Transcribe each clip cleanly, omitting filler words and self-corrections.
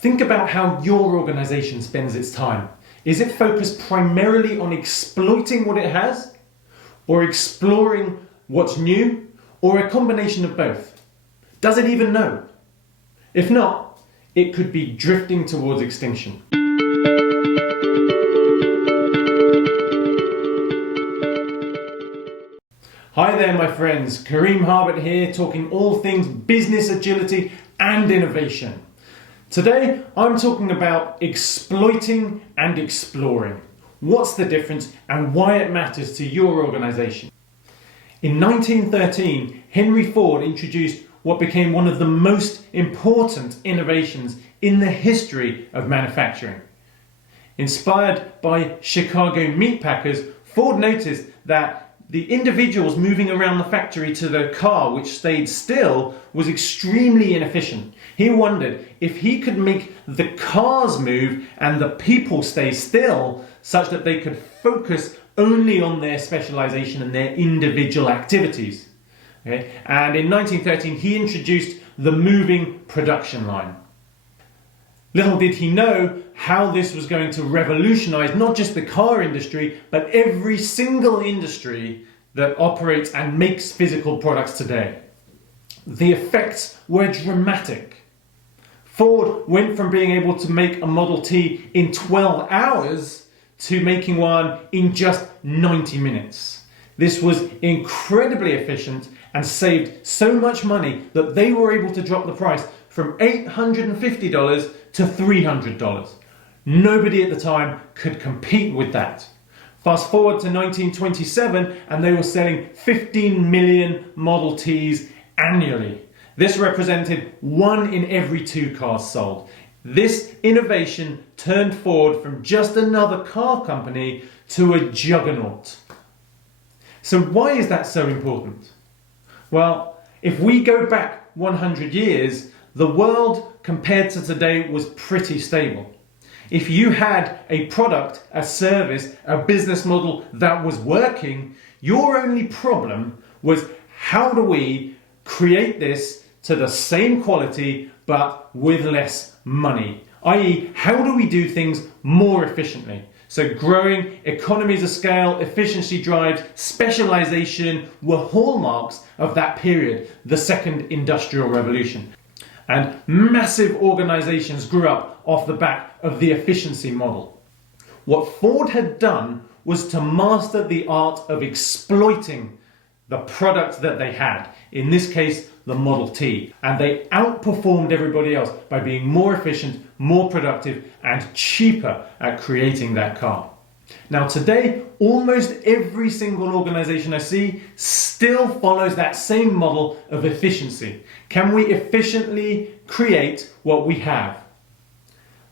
Think about how your organization spends its time. Is it focused primarily on exploiting what it has, or exploring what's new, or a combination of both? Does it even know? If not, it could be drifting towards extinction. Hi there my friends, Karim Harbott here, talking all things business agility and innovation. Today I'm talking about exploiting and exploring. What's the difference and why it matters to your organization? In 1913, Henry Ford introduced what became one of the most important innovations in the history of manufacturing. Inspired by Chicago meatpackers, Ford noticed that the individuals moving around the factory to the car, which stayed still, was extremely inefficient. He wondered if he could make the cars move and the people stay still, such that they could focus only on their specialization and their individual activities. Okay? And in 1913, he introduced the moving production line. Little did he know how this was going to revolutionize not just the car industry, but every single industry that operates and makes physical products today. The effects were dramatic. Ford went from being able to make a Model T in 12 hours to making one in just 90 minutes. This was incredibly efficient and saved so much money that they were able to drop the price from $850 to $300. Nobody at the time could compete with that. Fast forward to 1927 and they were selling 15 million Model Ts annually. This represented 1 in every 2 cars sold. This innovation turned Ford from just another car company to a juggernaut. So why is that so important? Well, if we go back 100 years, the world compared to today was pretty stable. If you had a product, a service, a business model that was working, your only problem was how do we create this to the same quality but with less money? i.e., how do we do things more efficiently? So growing economies of scale, efficiency drives, specialization were hallmarks of that period, the second industrial revolution. And massive organizations grew up off the back of the efficiency model. What Ford had done was to master the art of exploiting the product that they had, in this case, the Model T. And they outperformed everybody else by being more efficient, more productive, and cheaper at creating that car. Now today, almost every single organization I see still follows that same model of efficiency. Can we efficiently create what we have?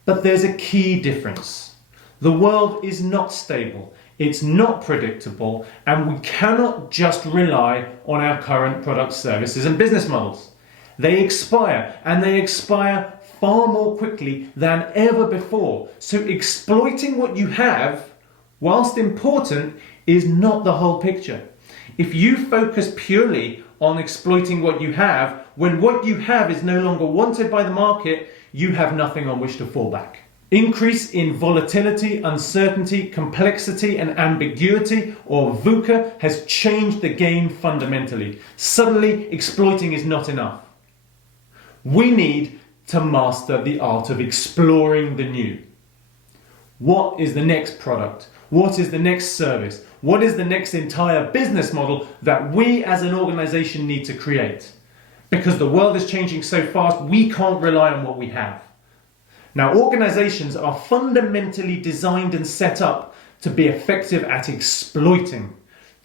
But there's a key difference. The world is not stable, it's not predictable, and we cannot just rely on our current products, services, and business models. They expire, and they expire far more quickly than ever before. So exploiting what you have, whilst important, is not the whole picture. If you focus purely on exploiting what you have, when what you have is no longer wanted by the market, you have nothing on which to fall back. Increase in volatility, uncertainty, complexity, and ambiguity, or VUCA, has changed the game fundamentally. Suddenly, exploiting is not enough. We need to master the art of exploring the new. What is the next product? What is the next service? What is the next entire business model that we as an organization need to create? Because the world is changing so fast, we can't rely on what we have. Now, organizations are fundamentally designed and set up to be effective at exploiting.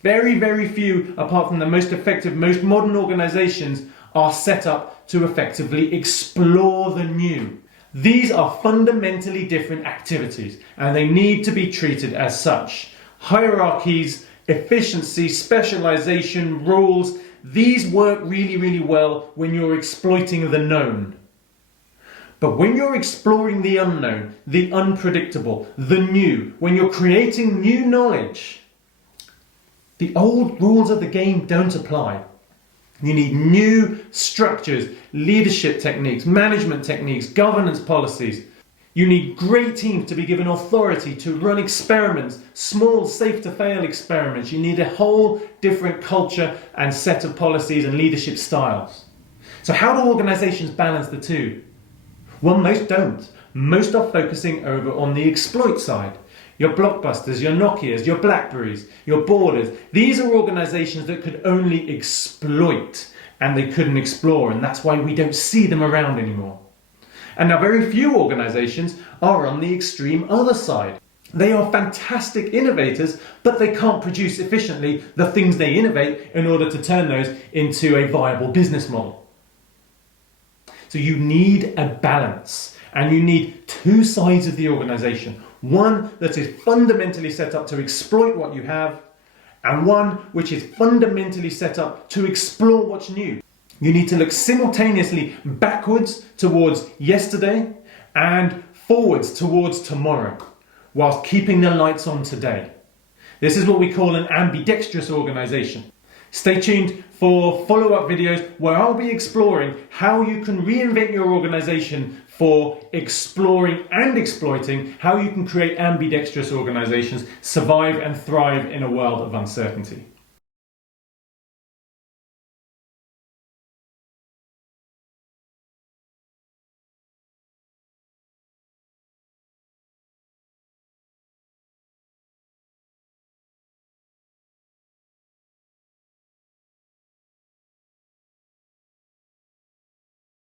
Very, very few, apart from the most effective, most modern organizations, are set up to effectively explore the new. These are fundamentally different activities, and they need to be treated as such. Hierarchies, efficiency, specialization, rules, these work really, really well when you're exploiting the known. But when you're exploring the unknown, the unpredictable, the new, when you're creating new knowledge, the old rules of the game don't apply. You need new structures, leadership techniques, management techniques, governance policies. You need great teams to be given authority to run experiments, small, safe-to-fail experiments. You need a whole different culture and set of policies and leadership styles. So how do organizations balance the two? Well, most don't. Most are focusing over on the exploit side. Your Blockbusters, your Nokias, your Blackberries, your Borders. These are organizations that could only exploit and they couldn't explore, and that's why we don't see them around anymore. And now very few organizations are on the extreme other side. They are fantastic innovators, but they can't produce efficiently the things they innovate in order to turn those into a viable business model. So you need a balance, and you need two sides of the organization. One that is fundamentally set up to exploit what you have, and one which is fundamentally set up to explore what's new. You need to look simultaneously backwards towards yesterday and forwards towards tomorrow, whilst keeping the lights on today. This is what we call an ambidextrous organization. Stay tuned for follow-up videos where I'll be exploring how you can reinvent your organization for exploring and exploiting, how you can create ambidextrous organizations, survive and thrive in a world of uncertainty.